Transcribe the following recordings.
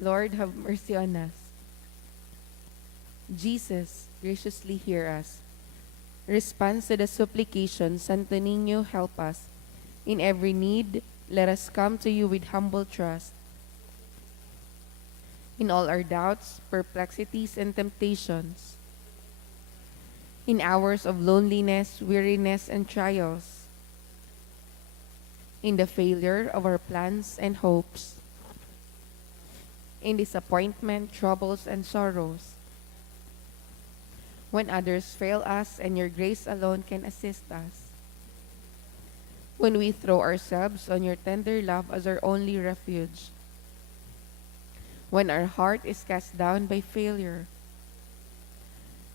Lord, have mercy on us. Jesus, graciously hear us. Response to the supplication, Santo Niño, help us. In every need, let us come to you with humble trust. In all our doubts, perplexities, and temptations, in hours of loneliness, weariness, and trials, in the failure of our plans and hopes, in disappointment, troubles, and sorrows, when others fail us and your grace alone can assist us, when we throw ourselves on your tender love as our only refuge, when our heart is cast down by failure,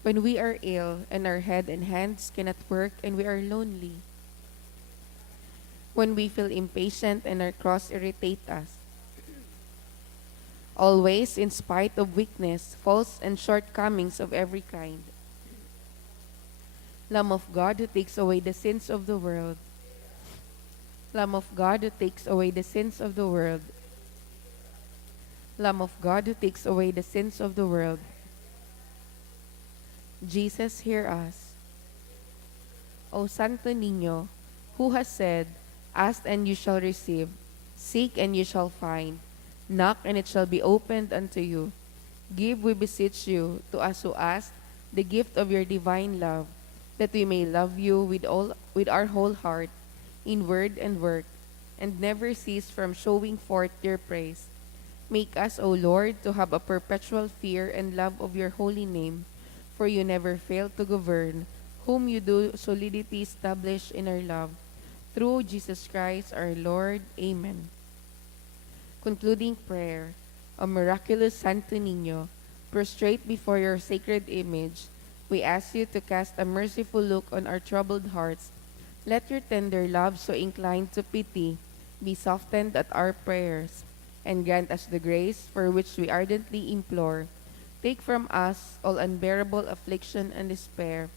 when we are ill and our head and hands cannot work and we are lonely, when we feel impatient and our cross irritate us, always in spite of weakness, faults, and shortcomings of every kind. Lamb of God who takes away the sins of the world, Lamb of God who takes away the sins of the world, Lamb of God who takes away the sins of the world, Jesus, hear us. O Santo Niño, who has said, ask and you shall receive, seek and you shall find, knock and it shall be opened unto you. Give, we beseech you, to us who ask the gift of your divine love, that we may love you with our whole heart, in word and work, and never cease from showing forth your praise. Make us, O Lord, to have a perpetual fear and love of your holy name, for you never fail to govern, whom you do solidity establish in our love. Through Jesus Christ our Lord. Amen. Concluding prayer. O miraculous Santo Niño, prostrate before your sacred image, we ask you to cast a merciful look on our troubled hearts. Let your tender love, so inclined to pity, be softened at our prayers, and grant us the grace for which we ardently implore. Take from us all unbearable affliction and despair.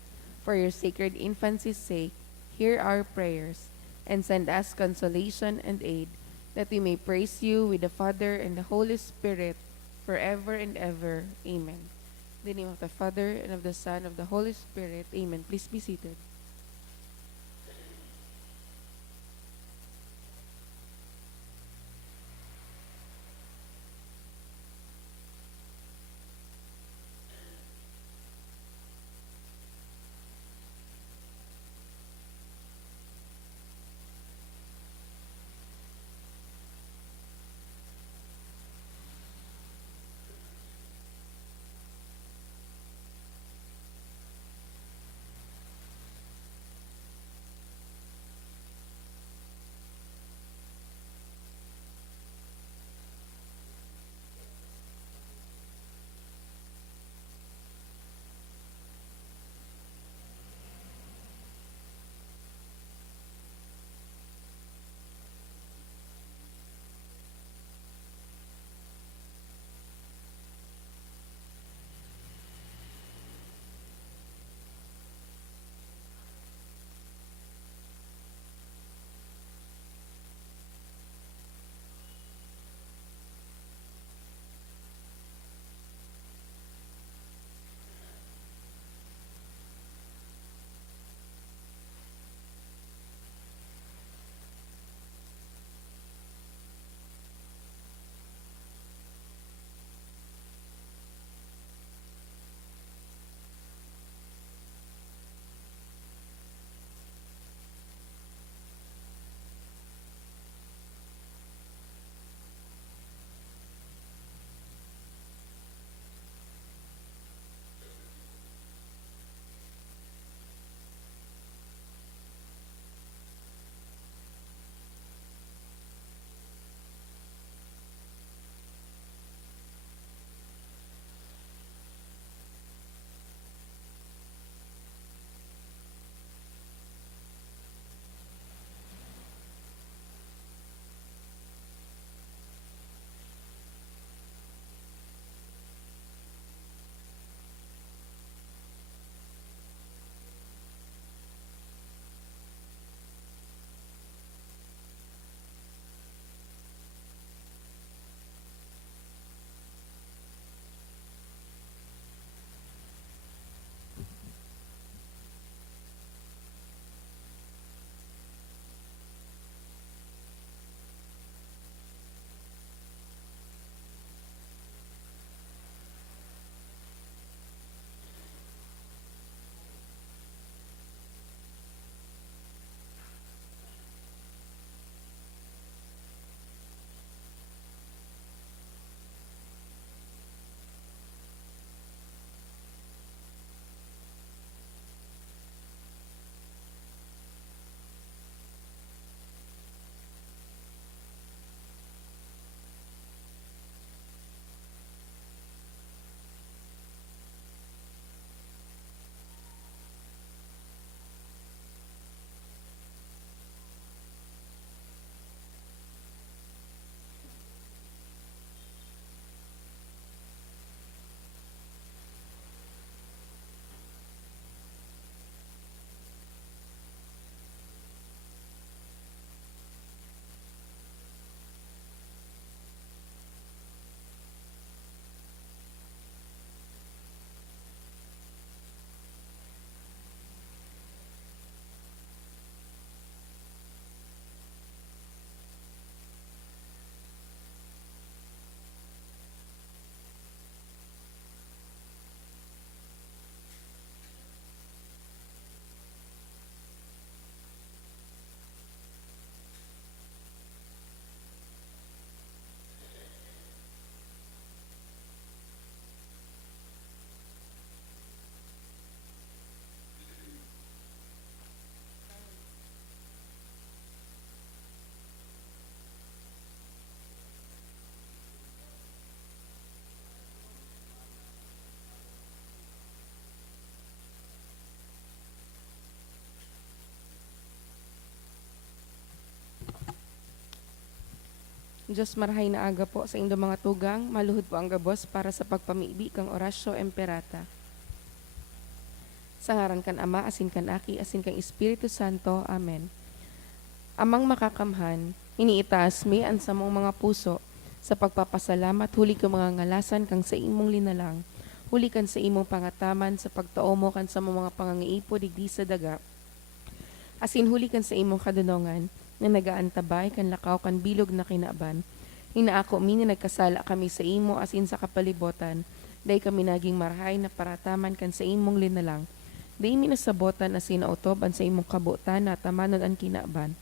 For your sacred infancy's sake, hear our prayers, and send us consolation and aid, that we may praise you with the Father and the Holy Spirit, forever and ever. Amen. In the name of the Father, and of the Son, and of the Holy Spirit. Amen. Please be seated. Diyos marahay na aga po sa inyong mga tugang, maluhod po ang gabos para sa pagpamibi kang orasyo emperata. Sa ngaran kan Ama, asin kan Aki, asin kang Espiritu Santo. Amen. Amang makakamhan, iniitaas mi ang samong mga puso sa pagpapasalamat, huli ka mga ngalasan kang sa imong linalang, huli kan sa imong pangataman sa pagtuo mo kan sa mga pangangiipo digdi sa daga, asin huli kan sa imong kadunongan, na nagaantabay kan lakaw kan bilog na kinaban. Hinaako mi na nagkasala kami sa imo asin sa kapalibotan, day kami naging marahay na parataman kan sa imong linalang. Day mi nasabotan asin nautob an sa imong kabutan na tamanon an kinaban.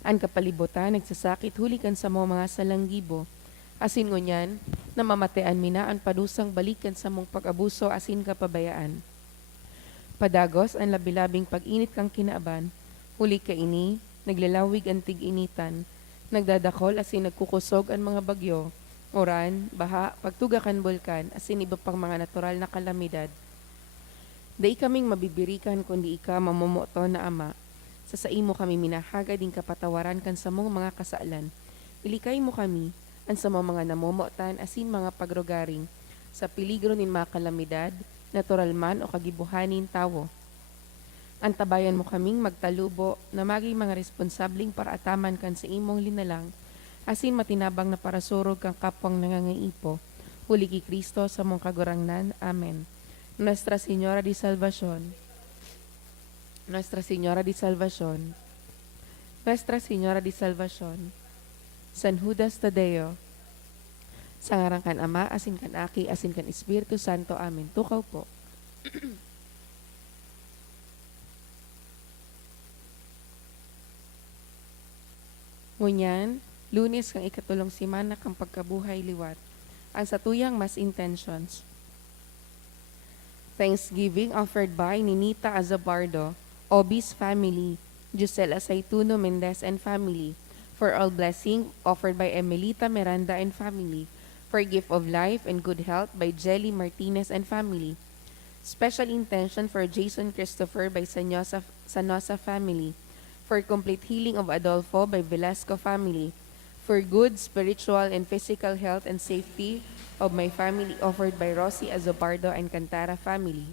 An kapalibotan nagsasakit huli kan sa mga salanggibo. Asin ngunyan, namamatean mi na an padusang balikan sa mong pag-abuso asin kapabayaan. Padagos ang labilabing pag-init kang kinaaban, huli ka ini, naglalawig ang tig-initan, nagdadakol asin nagkukusog ang mga bagyo, oran, baha, pagtugakan bulkan, asin iba pang mga natural na kalamidad. Dai kaming mabibirikan kundi ika mamomoto na Ama, sa imo kami minahaga din kapatawaran kan sa mga kasaalan. Ilikay mo kami, ang sa mga namomotan asin mga pagrogaring, sa peligro nin mga kalamidad, natural man o kagibuhanin tawo. Antabayan mo kaming magtalubo na maging mga responsabling paraataman kan sa imong linalang, asin matinabang na parasurog kang kapwang nangangaipo, huli ki Kristo sa mong kagurangnan. Amen. Nuestra Señora de Salvación, Nuestra Señora de Salvación, Nuestra Señora de Salvación, San Judas Tadeo, sa ngaran kan Ama, asin kan Aki, asin kan Espiritu Santo. Amen. Tukaw po. Ngunyan, Lunes kang ikatulong simana kang pagkabuhay liwat. Ang satuyang mas intentions. Thanksgiving offered by Ninita Azabardo, Obi's family, Gisela Saituno Mendez and family, for all blessing offered by Emelita Miranda and family, for gift of life and good health by Jelly Martinez and family. Special intention for Jason Christopher by Sanosa family, for complete healing of Adolfo by Velasco family, for good spiritual and physical health and safety of my family offered by Rosie Azopardo and Cantara family,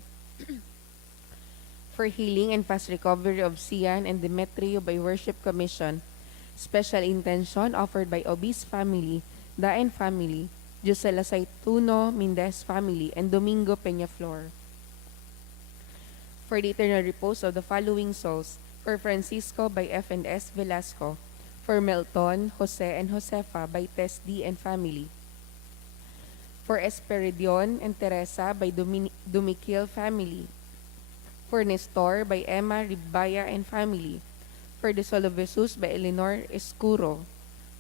for healing and fast recovery of Sian and Demetrio by Worship Commission. Special intention offered by Obis family, Daen family, Gisela Saituno Mendez family, and Domingo Peñaflor. For the eternal repose of the following souls, for Francisco by F&S Velasco, for Melton, Jose, and Josefa by Tess D and family, for Esperidion and Teresa by Dumiquil family, for Nestor by Emma Ribaya and family, for the Soul of Jesus by Eleanor Escuro,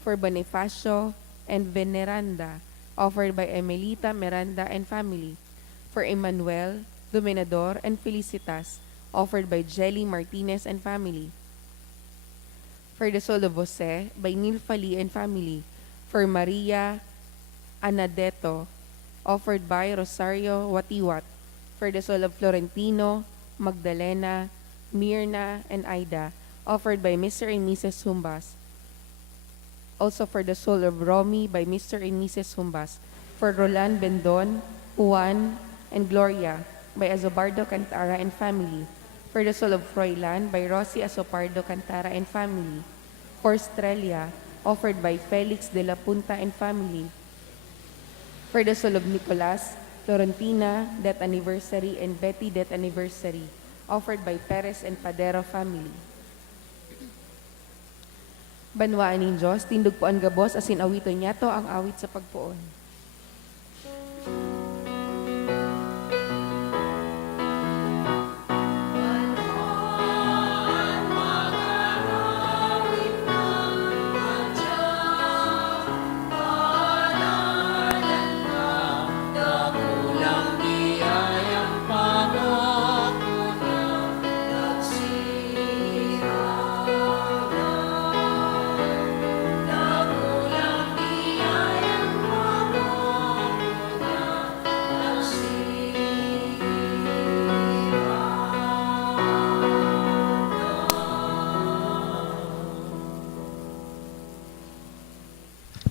for Bonifacio and Veneranda, offered by Emelita Miranda and family, for Emmanuel, Dominador, and Felicitas, offered by Jelly Martinez and family, for the Soul of Jose by Nilfali and family, for Maria Anadeto, offered by Rosario Watiwat, for the Soul of Florentino, Magdalena, Mirna, and Aida, offered by Mr. and Mrs. Humbas, also for the Soul of Romy by Mr. and Mrs. Humbas, for Roland Bendon, Juan, and Gloria by Azobardo Cantara and family, for the Soul of Froilan by Rosie Azopardo Cantara and family, for Strelia, offered by Felix de la Punta and family, for the Soul of Nicolas, Florentina, death anniversary, and Betty, death anniversary, offered by Perez and Padero family. Banwaan ng Diyos, tindog po ang gabos, asin awito niya to ang awit sa pagpuon.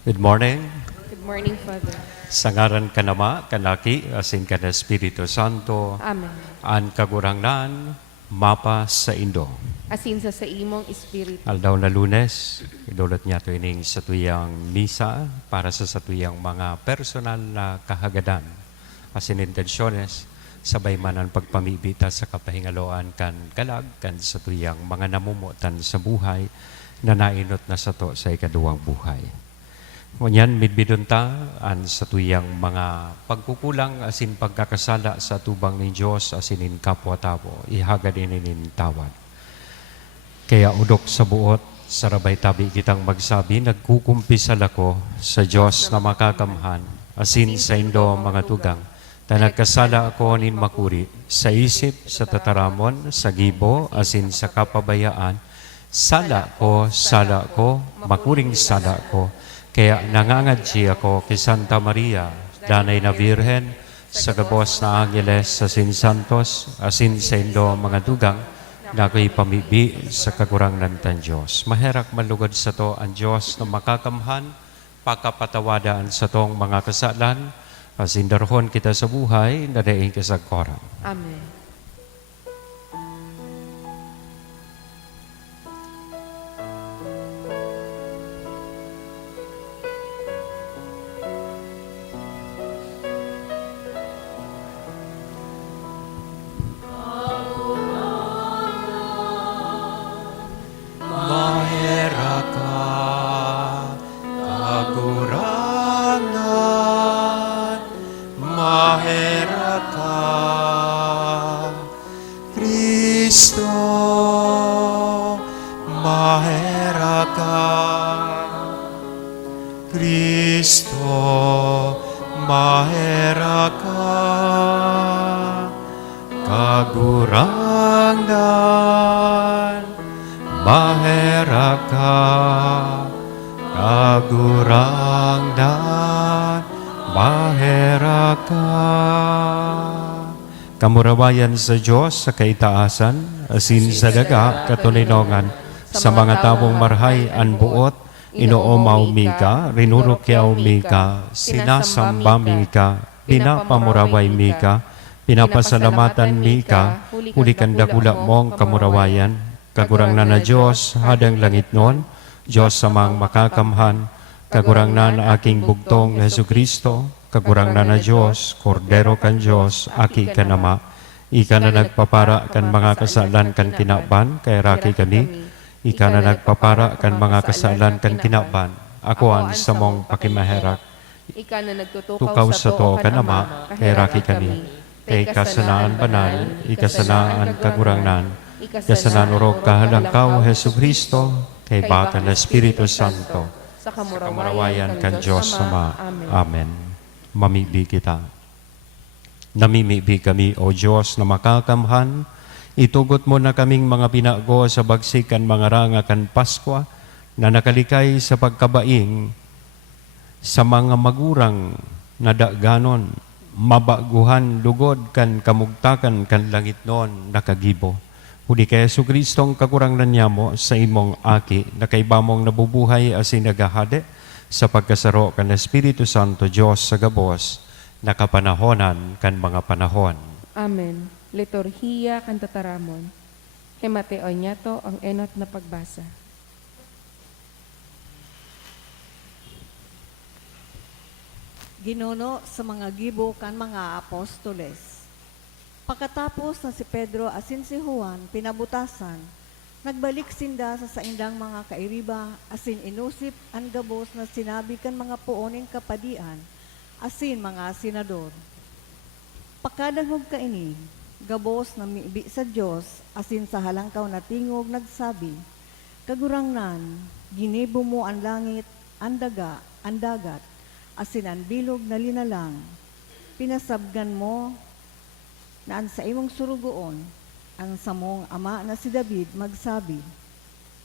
Good morning. Good morning, Father. Sa ngaran ka nama, kanaki, asin ka na Espiritu Santo, Amen. an kagurangnan, mapa sa Indo. Asin sa imong espiritu. Aldaw na Lunes, idulot niya ito ining sa tuyang misa para sa tuyang mga personal na kahagadan. Asin intensyones, sabay man ang pagpamibita sa kapahingaloan kan kalag, kan sa tuyang mga namumutan sa buhay na nainot na sa to sa ikaduwang buhay. Ngunyan, midbidunta an sa tuyang mga pagkukulang asin pagkakasala sa tubang ni Diyos asinin kapwa-tao, ihagad inin tawad. Kaya udok sa buot, sarabay tabi kitang magsabi, nagkukumpisal ako sa Diyos na makakamhan, asin sa Indo mga tugang, na nagkasala ako nin makuri, sa isip, sa tataramon, sa gibo, asin sa kapabayaan, sala ko, makuring sala ko. Kaya nangangadji ako kay Santa Maria, Danay na Virhen, sa gabos na Angeles, sa Sin Santos, asin sa Indo mga dugang, na ako'y pamibi sa kagurangnan tan Diyos. Maherak malugod sa to ang Diyos na makakamhan, pakapatawadaan sa tong mga kasalan, asin darhon kita sa buhay, na daing kasagkorang. Amen. Kamurawayan sa Diyos sa kaitaasan, asin sa daga katulinongan, sa mga tabong marhay an buot, inoomaw mi ka, rinurukyaw mi ka, sinasamba mi ka, pinapamuraway mi ka, pinapasalamatan mi ka, huli kan dakula mong kamurawayan, kagurangnan na Diyos, hadang langit nun, Diyos samang makakamhan, kagurangnan na aking bugtong na Jesucristo, kagurangnan na Diyos, Kordero kan Diyos, aki ka nama, ika na nagpapara kan mga kasalan kan kinaban, kay raki kami, ika na nagpapara kan mga kasalan kan kinaban, akuan sa mong pakimaherak, Ika na tukaw sa to ka nama, kay raki kami, kay kasanaan banal, ikasanaan kagurangnan, ikasanaan urog kahalangkaw, Jesucristo, kay baka na Espiritu Santo, sa sa kamarawayan kan Diyos sama. Amen. Mamibi kita. Namimibi kami, O Diyos, na makakamhan, itugot mo na kaming mga binago sa bagsikan mga rangakan Paskwa, na nakalikay sa pagkabaing sa mga magurang na daganon, mabaguhan lugod kan kamugtakan kan langit noon nakagibo. Huli kay Jesucristong kagurangnan niya mo sa imong aki, na kay bamong nabubuhay asin nagahade, sa pagkasaro kan Espiritu Santo Diyos sa gabos, nakapanahonan kan mga panahon. Amen. Liturhiya kan tataramon. Himateo niya to ang enot na pagbasa. Ginuno sa mga gibo kan mga apostoles. Pagkatapos na si Pedro asin si Juan pinabutasan, nagbalik sinda sa saindang mga kairiba, asin inusip ang gabos na sinabi kan mga puoning kapadian, asin mga senador. Pakadangog kaini, gabos na miibi sa Diyos, asin sa halangkaw na tingog nagsabi, kagurangnan, ginibo mo ang langit, ang daga, ang dagat, asin ang bilog na linalang. Pinasabgan mo na ang sa imong surugoon, ang samong ama na si David magsabi,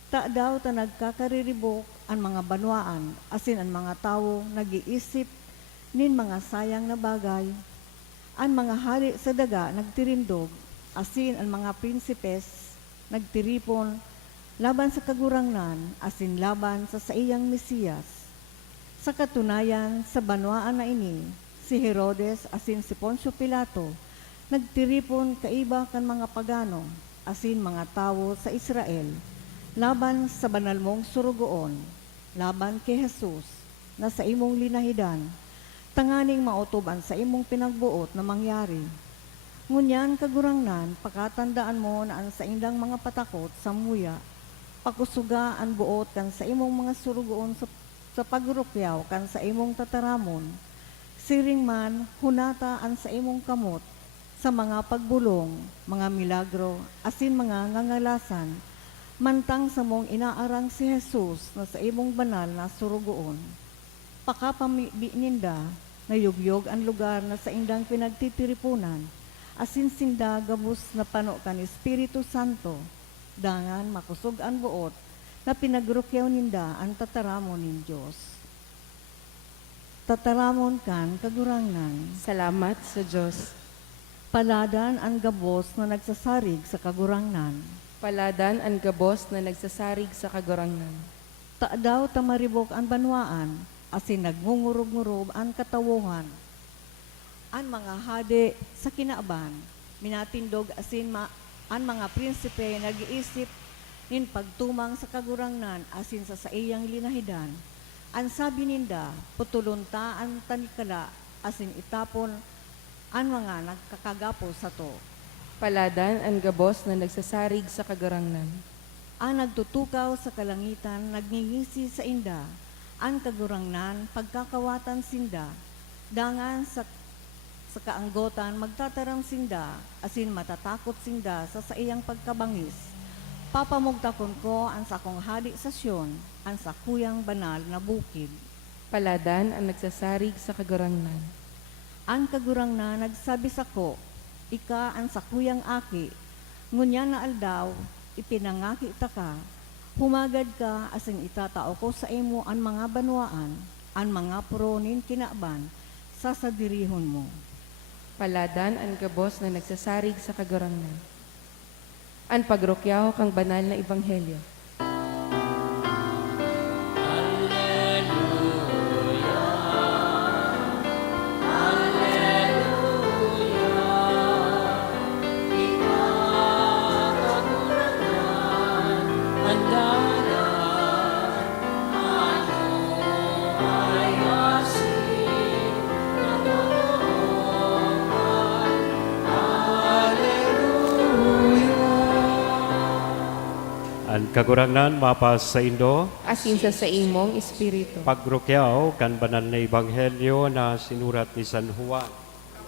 ta daw ta nagkakariribok ang mga banwaan, asin ang mga tao nag-iisip nin mga sayang na bagay, ang mga hari sa daga nagtirindog, asin ang mga prinsipes nagtiripon, laban sa kagurangnan, asin laban sa saiyang Mesiyas. Sa katunayan, sa banwaan na ini, si Herodes asin si Poncio Pilato, nagtiripon kaiba kan mga pagano, asin mga tawo sa Israel, laban sa banal mong surugoon, laban kay Jesus, na sa imong linahidan, tanganing mautuban sa imong pinagbuot na mangyari. Ngunyan kagurangnan, pakatandaan mo na ang sa indang mga patakot sa muya, pakusuga ang buot kan sa imong mga surugoon sa pagurukyaw kan sa imong tataramon, siring man hunata ang sa imong kamot, sa mga pagbulong, mga milagro, asin mga ngangalasan, mantang sa mong inaarang si Jesus na sa imong banal na surugoon. Pakapamininda, nayugyog ang lugar na sa indang pinagtitiripunan, asin sinda gabus na pano kan Espiritu Santo, dangan makusog ang buot, na pinagrukyaw ninda ang tataramon nin Diyos. Tataramon kan kagurangnan, Salamat sa Diyos. paladan ang gabos na nagsasarig sa kagurangnan. Paladan ang gabos na nagsasarig sa kagurangnan. Taadaw tamaribok ang banwaan, asin nagngungurub-ngurub ang katawuhan. Ang mga hade sa kinaaban, minatindog asin ang mga prinsipe nag-iisip nin pagtumang sa kagurangnan asin sa iyang linahidan. Ang sabi ninda, putulunta ang tanikala asin itapon ang mga nagkakagapo sa to. Paladan ang gabos na nagsasarig sa kagurangnan. Ang nagtutukaw sa kalangitan, nagngingisi sa inda, ang kagurangnan, pagkakawatan sinda, dangan sa kaanggotan, magtataram sinda, asin matatakot sinda sa iyang pagkabangis. Papamugtakon ko ang sakong hadi sa Sion, ang sakuyang banal na bukid. Paladan ang nagsasarig sa kagurangnan. Ang kagurangnan nagsabi sako, ika ang sakuyang aki, ngunya na aldaw, ipinangaki ta ka, humagad ka asing itatao ko sa imo ang mga banwaan, ang mga puronin kinaaban, sasadirihon mo. Paladan ang gabos na nagsasarig sa kagurangnan. Ang pagrukyaw kang banal na ebanghelyo. Ang kagurangnan mapas sa Indo, Asin sa imong espiritu. pagrukyaw kan banal na ebanghelyo na sinurat ni San Juan.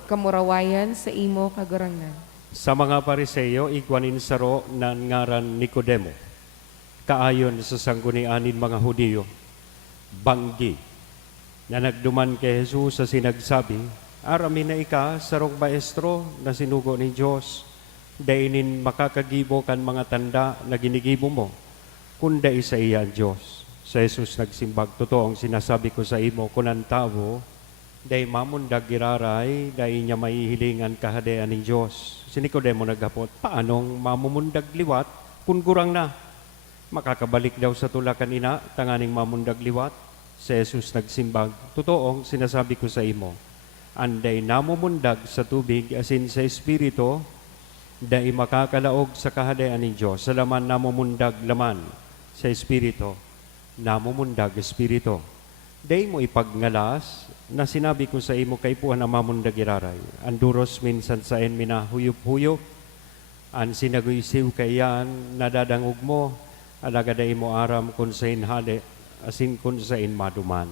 Kamurawayan sa imo kagurangnan. Sa mga Pariseyo, igwanin saro na ngaran Nicodemo. Kaayon sa sanggunianin mga Hudiyo, banggi, na nagduman kay Jesus sa sinagsabi, arami na ika, sarong maestro na sinugo ni Diyos, dainin makakagibo kan mga tanda na ginigibo mo, kunda isa iya ang Diyos. Sa Jesus nagsimbag, totoong sinasabi ko sa imo, kunan tao, day mamundag giraray, day niya maihilingan kahadean ng Diyos. Si Nicodemo naghapot, paanong mamumundag liwat kung gurang na? Makakabalik daw sa tula kanina, tanganing mamundag liwat. Si Jesus nagsimbag, totoong sinasabi ko sa imo, anday namumundag sa tubig asin sa Espiritu, dai makakalaog sa kahadean ng Diyos. Sa laman namumundag laman, sa Espiritu, namumundag Espiritu. Dai mo ipagngalas, na sinabi ko sa imo kay puhan na mamundag iraray. Anduros minsan sa en minahuyop-huyop, an sinaguysiw kayan, nadadangog mo, alagaday mo aram kun sa inhali, asin kun sa inmaduman.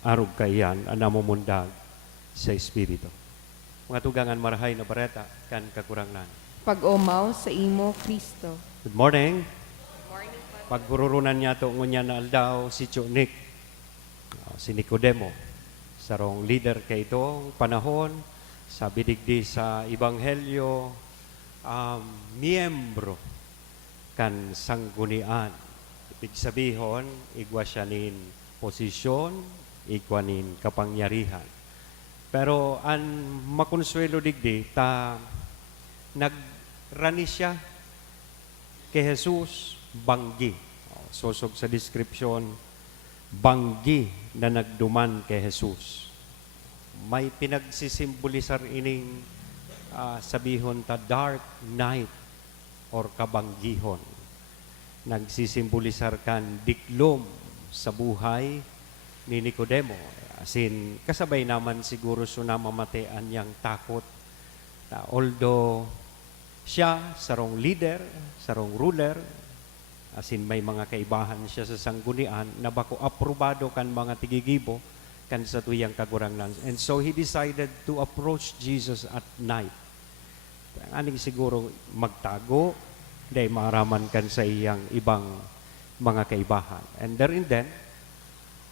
Arog kayan, an namumundag sa Espiritu. Mga tugangan marahay na bareta, kan kakurangnan. Pag-umaw sa imo Kristo. Good morning. Paggururunan niya to ngunya na aldaw si Chunik, si Nicodemo. Sarong leader kay itong panahon, sa bidigdi sa Ebanghelyo, miyembro kan sanggunian. Ibig sabihin, igwa siya nin posisyon, igwa nin kapangyarihan. Pero ang makonsuelo digdi, nagrani siya kay Jesus, banggi. Sosog sa description, banggi na nagduman kay Jesus. May pinagsisimbolisar ining sabihon ta dark night or kabanggihon. Nagsisimbolisar kan diklom sa buhay ni Nicodemo. As in, kasabay naman siguro suna mamatayan niyang takot. Although siya, sarong leader, sarong ruler, as in may mga kaibahan siya sa sanggunian, na bako aprobado kan mga tigigibo, kan sa tuyang kagurangnan. And so he decided to approach Jesus at night. Aning siguro magtago, dahil maaraman kan sa iyang ibang mga kaibahan. And there and then,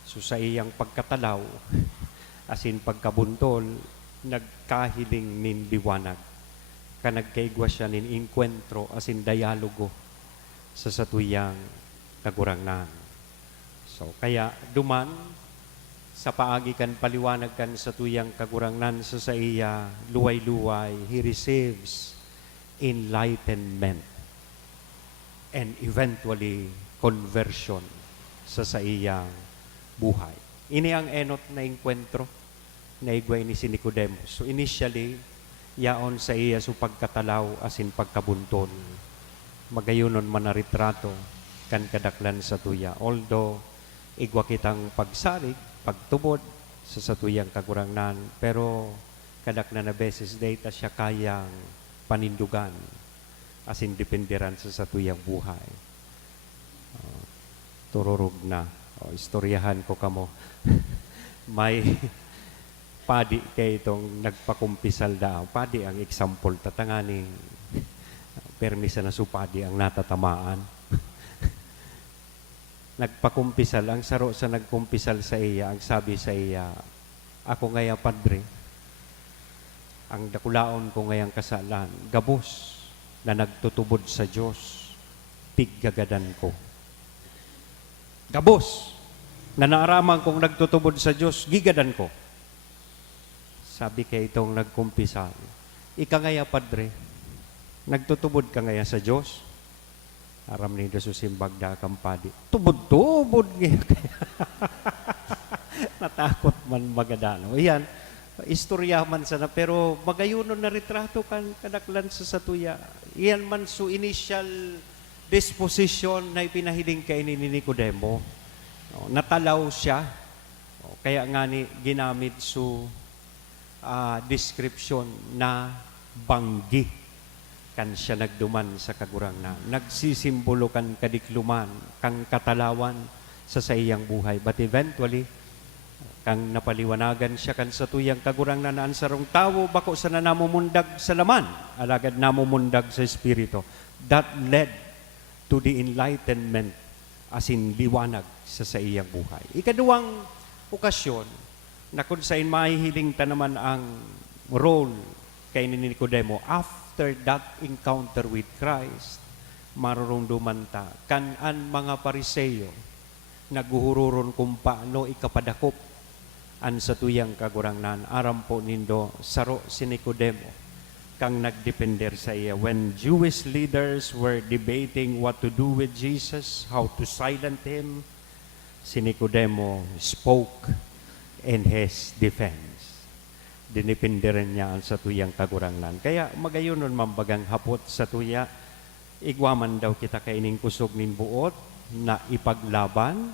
so sa iyang pagkatalaw, as in pagkabuntol, nagkahiling nin liwanag. Kanagkaigwa siya nin inkwentro, as in dialogo sa satuyang kagurangnan. So kaya duman, sa paagi kan paliwanag kan sa tuyang kagurangnan sa iya luway-luway, he receives enlightenment and eventually conversion sa iyang buhay. Ini ang enot na inkwentro na igway ni si Nicodemus. So initially, yaon sa iya so pagkatalaw asin pagkabuntol. Magayunon man na retrato kan kadaklan sa tuya. Although, igwa kitang pagsarig, pagtubod sa satuyang kagurangnan, pero kadaklan na beses data siya kayang panindugan asin dependeran sa satuyang buhay. Tururog na. Istoryahan ko kamo. May padi kay itong nagpakumpisal daw. Padi ang example. Tatanganing permisa na supadi ang natatamaan. Nagpakumpisal. Ang saro sa nagkumpisal sa iya, ang sabi sa iya, ako ngaya padre, ang dakulaon ko ngayang kasalan, gabos na nagtutubod sa Diyos, piggagadan ko. Gabos na naaraman kong nagtutubod sa Diyos, gigadan ko. Sabi kay itong nagkumpisal, ika ngaya padre, nagtutubod ka ngaya sa Diyos? Aram ni Jesus simbagda kang padi. Tubod-tubod ngayon. Natakot man magadano. Iyan, istorya man sana, pero magayunon na retrato kan kadaklan sa satuya. Iyan man so initial disposition na ipinahiling kay ni Nicodemo. Natalaw siya. Kaya nga ni ginamit so description na banggi kan siya nagduman sa kagurangnan. Nagsisimbolo kan kadikluman, kang katalawan sa iyang buhay. But eventually, kang napaliwanagan siya kan sa tuyang kagurangnan na ansarong tao, bako sa nanamumundag sa laman, alagad namumundag sa espiritu. That led to the enlightenment as in liwanag sa iyang buhay. Ikaduwang okasyon, na kung saan mahihiling ta naman ang role kay ni Nicodemo after that encounter with Christ, marurunduman ta kanan mga Pariseo naguhururon kung paano ikapadakop an sa tuyang kagurangnan. Aram po nindo saro si Nicodemo kang nagdepender sa iya. When Jewish leaders were debating what to do with Jesus, how to silence him, si Nicodemo spoke in his defense. Dinipenderan niya ang sa tuyang kagurangnan. Kaya magayunon mambagang hapot sa tuya, igwaman daw kita kaining kusog nin buot na ipaglaban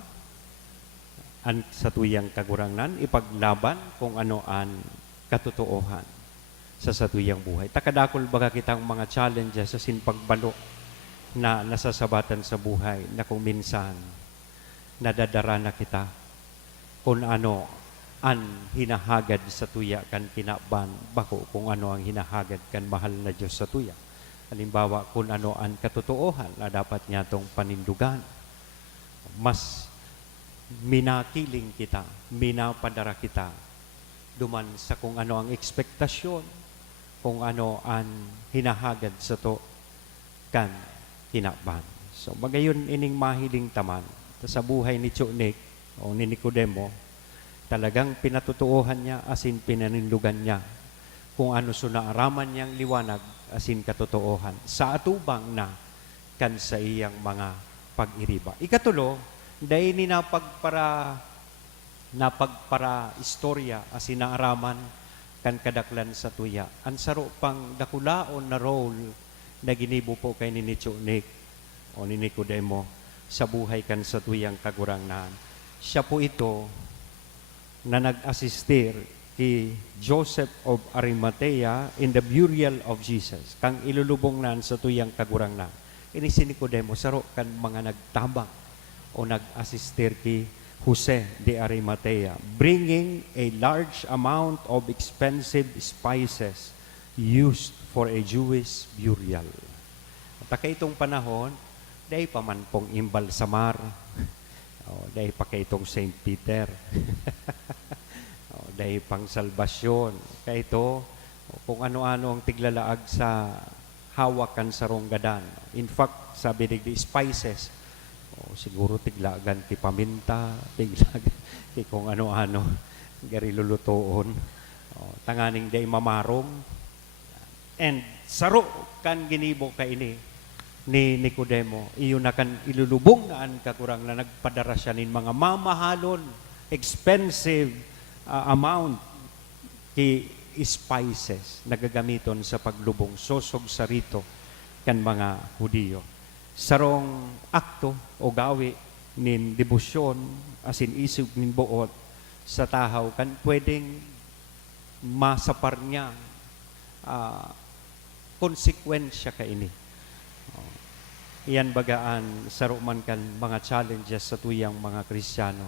ang sa tuyang kagurangnan, ipaglaban kung ano ang katotohan sa tuyang buhay. Takadakol baga kitang mga challenges sa sinpagbalo na nasasabatan sa buhay na kung minsan nadadara na kita kung ano an hinahagad sa tuya kan kinaban, bako kung ano ang hinahagad kan mahal na Diyos sa tuya. Halimbawa, kung ano ang katotoohan na dapat niya itong panindugan. Mas minakiling kita, minapadara kita, duman sa kung ano ang ekspektasyon, kung ano ang hinahagad sa to kan kinaban. So, magayon ining mahiling taman sa buhay ni Tsunik o ni Nicodemo, talagang pinatutuohan niya asin pinanindugan niya kung ano sunaaraman niyang liwanag asin katotoohan sa atubang na kan sa iyang mga pag-iriba. Ikatulo, dahil ni napagpara na pagpara istorya as inaaraman kan kadaklan sa tuya. Ang saro pang dakulaon na role na ginibo po kay ni Nick o ni Nicodemo sa buhay kan sa tuyang kagurangnan. Siya po ito na nag-assistir kay Joseph of Arimathea in the burial of Jesus. Kang ilulubong nan sa tuyang kagurangnan. Ini si Nicodemo, saro kan mga nagtabang o nag-assistir kay Jose de Arimathea, bringing a large amount of expensive spices used for a Jewish burial. At itong panahon, dahil pa man pong imbalsamar, dahil pa itong St. Peter, dahil pang salbasyon, kaya ito, kung ano-ano ang tiglalaag sa hawakan sa ronggadan. In fact, sabi di spices, siguro tiglagan ti paminta, tiglagan ti kung ano-ano, gari lulutoon, tanganing day mamarong, and saro kan ginibo ka ini ni Nicodemo, iyon na kan ilulubong na an kakurang na nagpadara siya nin mga mamahalon, expensive amount ki spices nagagamiton sa paglubong sosog sa rito kan mga Hudiyo. Sarong akto o gawi nin debosyon asin isip nin buot sa tahaw kan pwedeng masapar niya konsekwensya ka ini. Iyan bagaan saro man kan mga challenges sa tuyang mga Kristiyano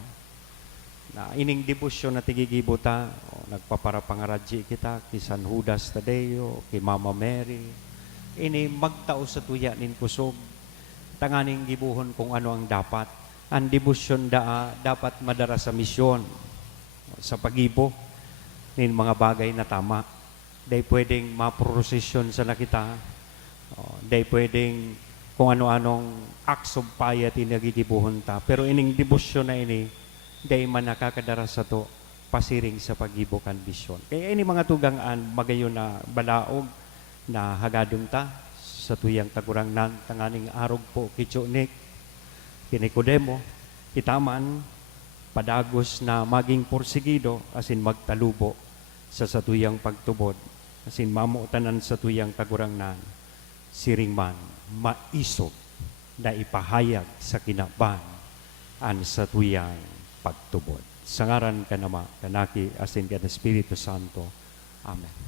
na ining debosyon na tigigibuta nagpaparapangaradji kita kay San Judas Tadeo, kay Mama Mary, ini magtao sa tuya nin kusog tanganing gibuhon kung ano ang dapat. Ang debosyon dapat madara sa misyon, sa pagibo nin mga bagay na tama. Dahil pwedeng maprosesyon sa nakita, dahil pwedeng kung ano-anong acts of piety na gigibuhon ta. Pero ining debosyon na ini, dahil man nakakadara sa to, pasiring sa pagibo kan bisyon. Kaya ini mga tugangan, magayon na balaog na hagadong ta, sa tuyang kagurangnan, tanganing arog po kay Nick, kay Nicodemo, kitaman, padagos na maging porsigido, asin magtalubo sa tuyang pagtubod, asin mamutanan sa tuyang kagurangnan, siringman, maisog na ipahayag sa kinaban an sa tuyang pagtubod. Sangaran ka nama, kanaki, asin ka na Espiritu Santo. Amen.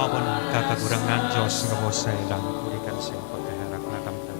Bawal kakagurangan Diyos nga mo sa ilang kurikan sa iyong pagkaharap na kamtan.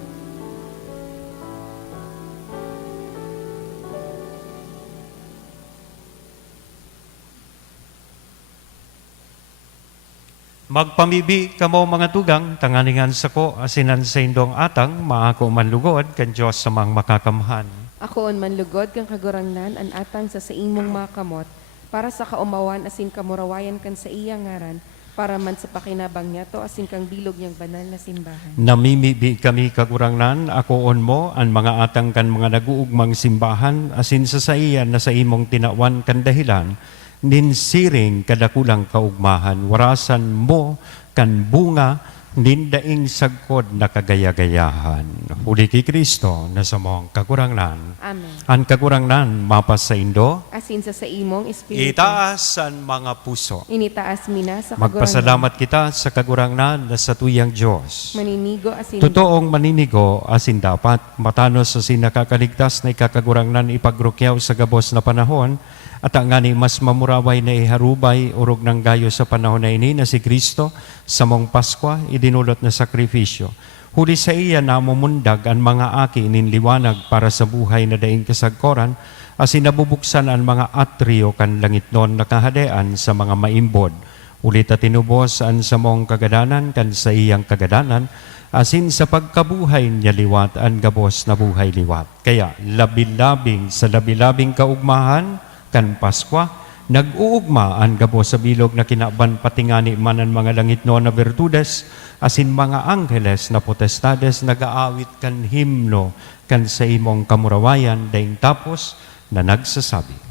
Magpamibi kamo mga tugang, tanganingan sa ko, asinan sa indong atang, maako manlugod, kan Diyos sa mga makakamhan. Ako on manlugod kang kagurangnan an atang sa imong mga kamot para sa kaumawan asin kamurawayan kan sa iyang ngaran para man sa pakinabang niya to asin kang bilog niyang banal na simbahan. Namimibi kami kagurangnan, akoon mo, ang mga atang kan mga naguugmang simbahan, asin sa saiyan na sa imong tinawan kan dahilan, ninsiring kadakulang kaugmahan, warasan mo kan bunga, nindaing sagkod na kagaya-gayahan. Huli kay Kristo na sa mong kagurangnan. Amen. Ang kagurangnan, mapas sa Indo, Asin sa imong espiritu. itaas ang mga puso. Initaas mina sa kagurangnan. Magpasalamat kita sa kagurangnan na sa tuyang Diyos. Maninigo asin. Totoong maninigo asin dapat matanos sa sinakakaligtas na ikakagurangnan ipagrukyaw sa gabos na panahon At ang ngani mas mamuraway na iharubay urog ng gayo sa panahon na ini na si Kristo sa mong Paskwa, idinulot na sakripisyo. Huli sa iya na mumundag ang mga aki ininliwanag para sa buhay na daing kasagkoran, as inabubuksan ang mga atryo kan langit non nakahadean sa mga maimbod. Ulit at tinubos ang sa mong kagadanan kan sa iyang kagadanan, asin sa pagkabuhay niya liwat ang gabos na buhay liwat. Kaya labilabing sa labilabing kaugmahan kan Paskwa, nag-uugma ang gabos sa bilog na kinaban patingani man ang mga langit noon na virtudes, asin mga angheles na potestades nagaawit kan himno kan sa imong kamurawayan daing tapos na nagsasabi.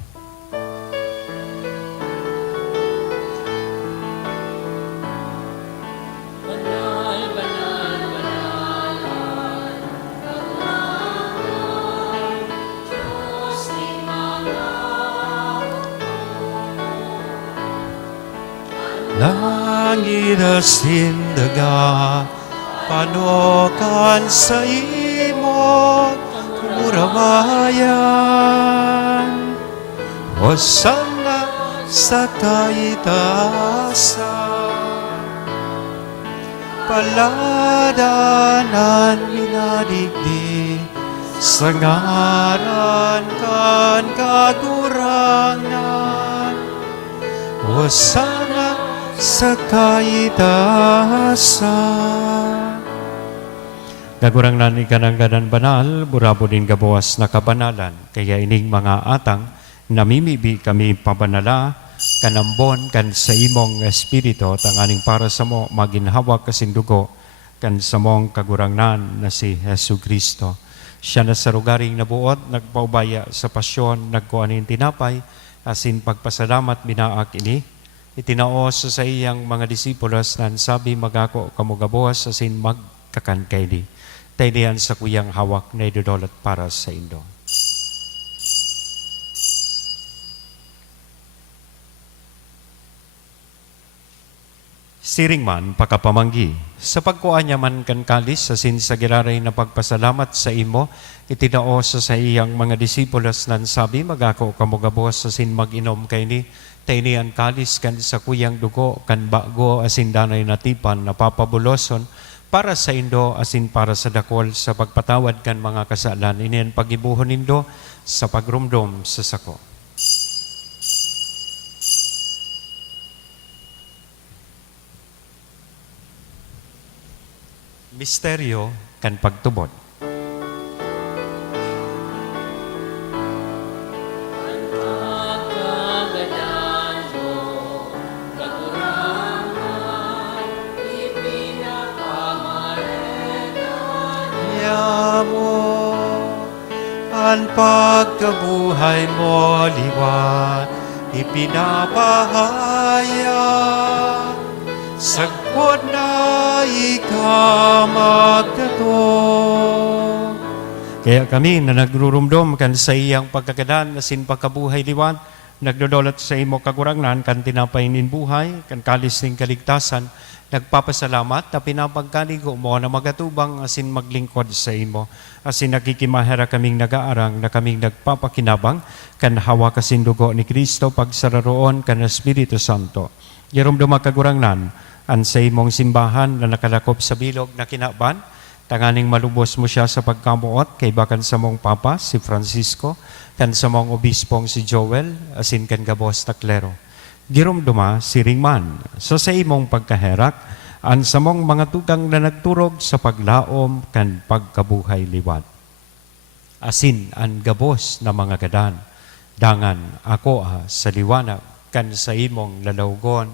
Langit asin daga, panokan sa imo kamurawayan. Hosanna sa kaitaasan, paladanan minadigdi, sa ngaran kan kagurangan. Hosanna sa kaitaasan. Gagurang nani kanang ganan banal, burabo din gabawas na kabanalan. Kaya ining mga atang, namimibi kami pabanala, kanambon kan sa imong espiritu, tanganing para sa mo maginhawak kasing dugo, kan sa mong kagurangnan na si Jesu Kristo. Siya na sa rugaring nabuot, nagpaubaya sa pasyon, nagkuanin tinapay, asin pagpasalamat binaak ini, itinaos sa iyang mga disipulos na sabi magako kamugabuas asin magkakankaydi. Taydian sa kuyang hawak na idudolot para sa Indo. Siring man pakapamanggi, sa pagkuha niya man kan kalis asin sa giraray na pagpasalamat sa imo, itinaos sa iyang mga disipulos na sabi magako kamugabuas asin mag-inom kay ni, taini ang kalis kan sa kuyang dugo kan bago asin danay natipan na papabuloson para sa Indo asin para sa dakol sa pagpatawad kan mga kasalan. Ini ang pagibuhon nindo sa pagrumdom sa sako. Misteryo kan pagtubod. Ang pagkabuhay mo liwat, ipinapahaya, sagpod na ikaw magkato. Kaya kami na nagrurumdom kan sa iyang pagkakadan na sin pagkabuhay liwat, nagdodolot sa imo kagurangnan kan tinapay nin buhay, kan kalis ning kaligtasan, nagpapasalamat na pinapagkaligo mo na magatubang asin maglingkod sa imo. Asin nakikimahera kaming nagaarang na kaming nagpapakinabang kan hawa kasin dugo ni Kristo pagsararoon kan Espiritu Santo. Yarom dumakagurangnan an sa imong simbahan na nakalakop sa bilog na kinaban, tanganing malubos mo siya sa pagkamuot kay bakan sa mong Papa si Francisco, kan sa mong obispong si Joel, asin kan gabos na klero. Girumduma siring man, so sa imong pagkaherak, ang samong mga tugang na nagturog sa paglaom kan pagkabuhay liwat. Asin ang gabos na mga gadan, dangan ako sa liwanag kan sa imong lalawgon,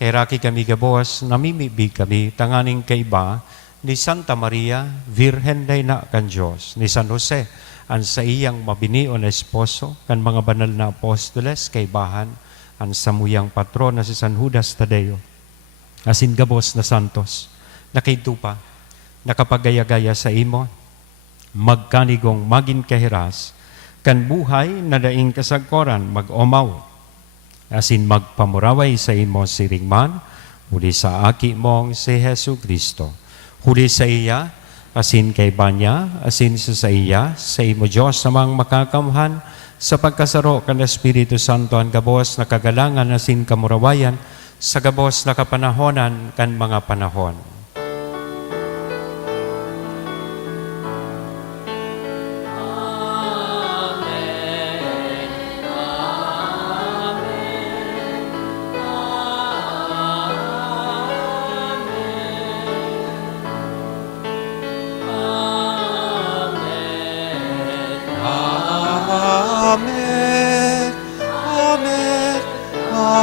kay raki kami gabos, namimibig kami, tanganing kaiba, ni Santa Maria, Virhen day na kan Diyos, ni San Jose, ang sa iyang mabinio na esposo, kan mga banal na apostoles, kaibahan, ang samuyang patron na si San Judas Tadeo, asin gabos na santos, nakitupa, nakapagaya-gaya sa imo, magkanigong magin kahiras, kan buhay na daing kasagkoran mag-omaw, asin magpamuraway sa imo siringman, huli sa aki mong si Jesu Kristo. Huli sa iya, asin kay Banya, asin sa iya, sa imo Diyos namang makakamhan, sa pagkasaro kan Espiritu Santo ang gabos na kagalangan asin kamurawayan sa gabos na kapanahonan kan mga panahon. Amen. Amen. Amen.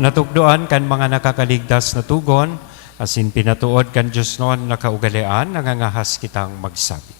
Natugdoan kan mga nakakaligtas na tugon, asin pinatuod kan Diyos noon na kaugalian, nangangahas kitang magsabi.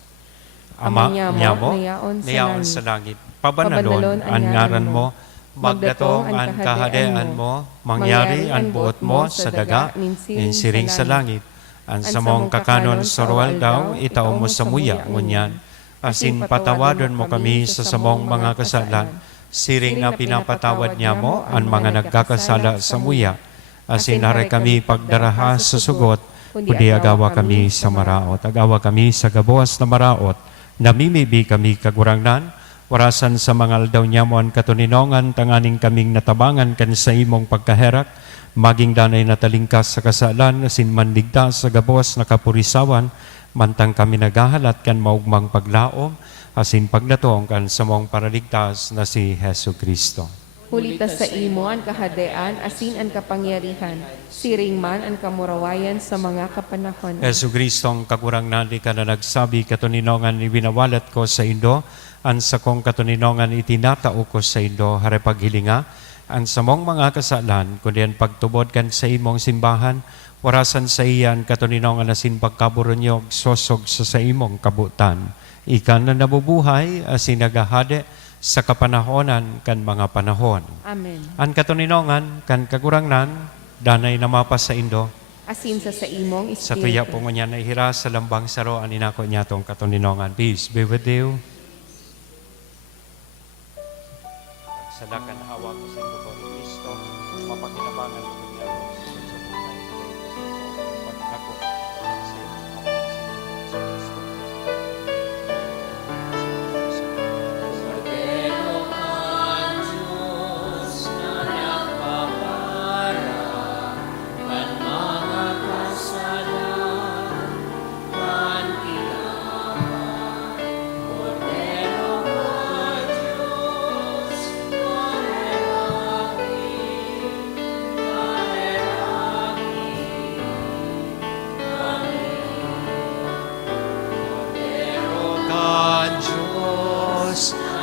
Ama, nyamo, nayaon sa langit, pabanalon ang ngaran mo, magdatong ang kahadean mo, mangyari ang buot mo sa daga, ninsiring sa langit, ang samong kakanon sa ruwal daw, itao mo sa muya, ngunyan, asin patawadon mo kami sa samong mga kasalan, siring na pinapatawad niya mo ang mga nagkakasala sa muya, asin haray kami pagdaraha sa sugot, kundi agawa kami sa maraot, agawa kami sa gabos na maraot, namimibi kami kagurangnan, warasan sa mga aldaw niya mo ang katuninongan, tanganing kaming natabangan kan sa imong pagkaherak, maging danay natalingkas sa kasalan, asin manligtas sa gabos na kapurisawan, mantang kami nagahalat kan maugmang paglaom, asin paglatong kan sa mong paraligtas na si Hesu Kristo. Hulitas sa imo ang kahadean, asin ang kapangyarihan, siring man ang kamurawayan sa mga kapanahon. Hesu Kristo, ang kagurang nandi ka na nagsabi, katuninongan ibinawalat ko sa Indo, ang sakong katuninongan itinatao ko sa Indo, hare paghilinga, ang samong mga kasalan, kundi ang pagtubod kan sa imong simbahan, warasan sa iyan katuninongan asin pagkaburonyog, sosog sa imong kabutan. Ikan na nabubuhay, asin nagahade, sa kapanahonan kan mga panahon. Amen. Ang katuninongan kan kagurangnan, danay na mapas sa Indo, Asin sa imong espiritu. sa tuya po nga na ihira sa lambang saro, ang inako niya tong katuninongan. Peace be with you. Salakan hawa ko sa ito ni Kristo, mapakinabangan ko niya sa buhay. Pagkako sa iyo.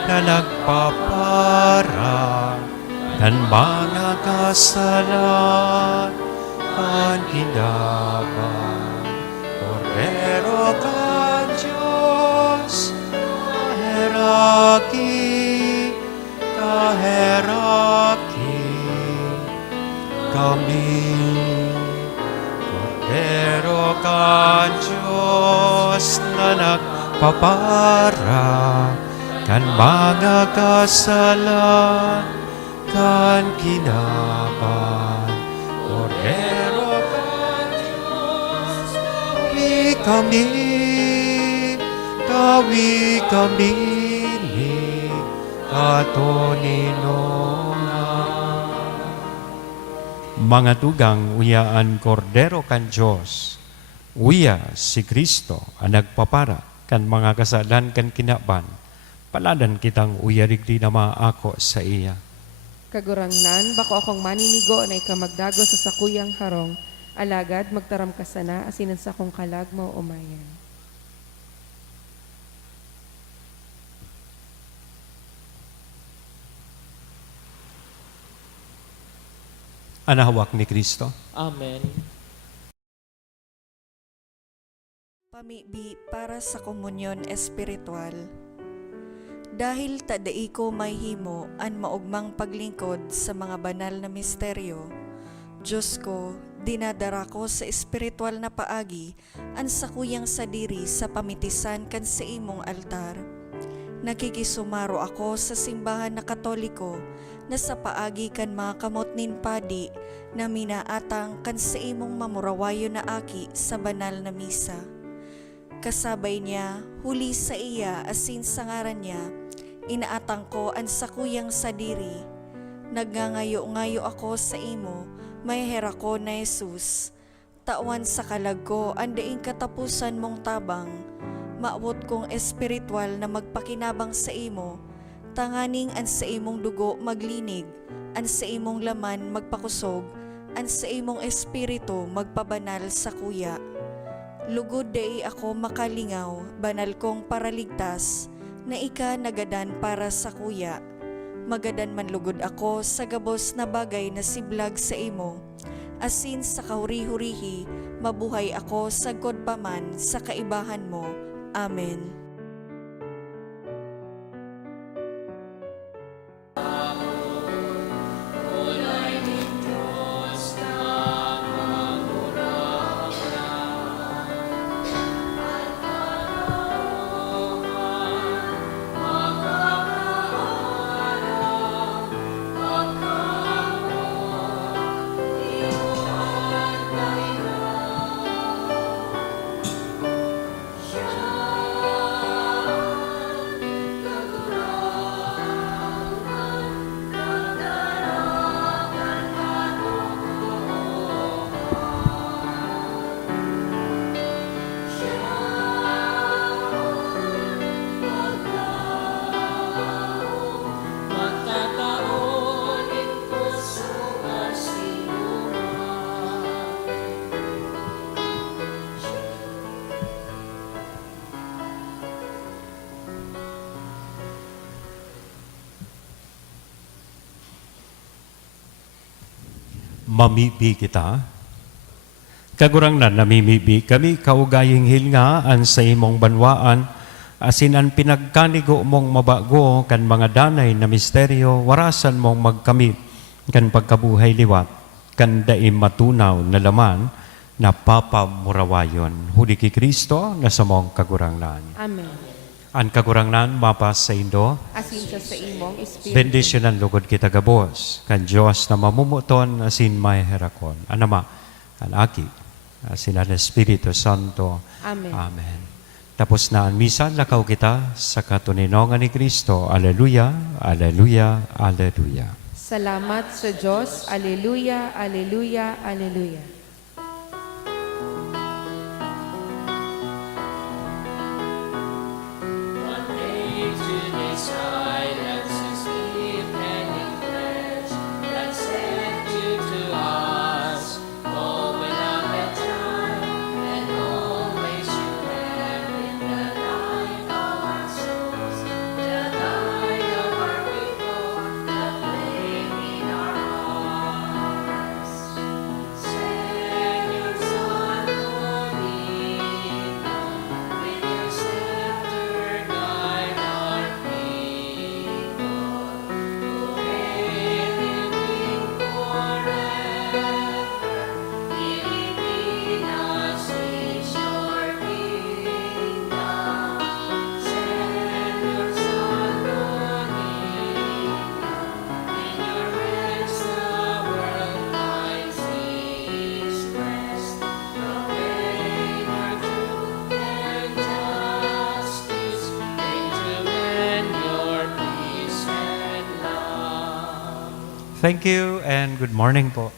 Na nagpapara kan mga kasalan kan kinaban. Cordero ka Diyos, kaheraki, kaheraki kami. Cordero ka Diyos na nagpapara kan mga kasalan, kan kinaban. Cordero ka Diyos, kawi kami ni katuninongan. Mga tugang uyaan Cordero kan Diyos, uya si Kristo ang nagpapara kan mga kasalan kan kinaban. Paladan kitang uyarigdi na maako sa iya. Kagurangnan, bako akong maninigo na ikamagdago sa sakuyang harong, alagad magtaram ka sana, asinan sa kong kalag mo umayan. Anahawak ni Kristo. Amen. Pamibi para sa komunyon espiritual. Dahil tadai ko may himo an maugmang paglingkod sa mga banal na misteryo, Diyos ko, dinadara ko sa espiritual na paagi an sakuyang sadiri sa pamitisan kan sa imong altar. Nakikisumaro ako sa simbahan na Katoliko na sa paagi kan mga kamot nin padi na minaatang kan sa imong mamurawayo na aki sa banal na misa. Kasabay niya, huli sa iya asin sa ngaran niya, inaatang ko an sakuyang sadiri. Nagngangayo-ngayo ako sa imo, may hera ko na Jesus. Tawan sa kalag ko, andaing katapusan mong tabang. Maabot kong espiritual na magpakinabang sa imo, tanganing an sa imong dugo maglinig, an sa imong laman magpakusog, an sa imong espiritu magpabanal sa kuya. Lugod day ako makalingaw, banal kong paraligtas, na ika nagadan para sa kuya. Magadan man lugod ako sa gabos na bagay na siblag sa imo, asin sa kahuri-hurihi, mabuhay ako sagkod paman sa kaibahan mo. Amen. Mamibi kita. Kagurang na namimibi kami kaugaying hilngaan sa imong banwaan, asin ang pinagkanigo mong mabago kan mga danay na misteryo, warasan mong magkamit kan pagkabuhay liwat, kan daim matunaw na laman na papamurawayon. Huli ki Kristo na sa mong kagurangnan. Amen. Ang kagurangnan mapas sa Indo, Asin siya sa imong espiritu. bendisyonan lugod kita gabos, kan Diyos na mamumuton asin may herakon. Anama, an aki, asin ang Espiritu Santo. Amen. Amen. Tapos na ang misa, lakaw kita sa katuninongan ni Kristo. Aleluya, aleluya, aleluya. Salamat sa Diyos. Aleluya, aleluya, aleluya. Thank you and good morning po.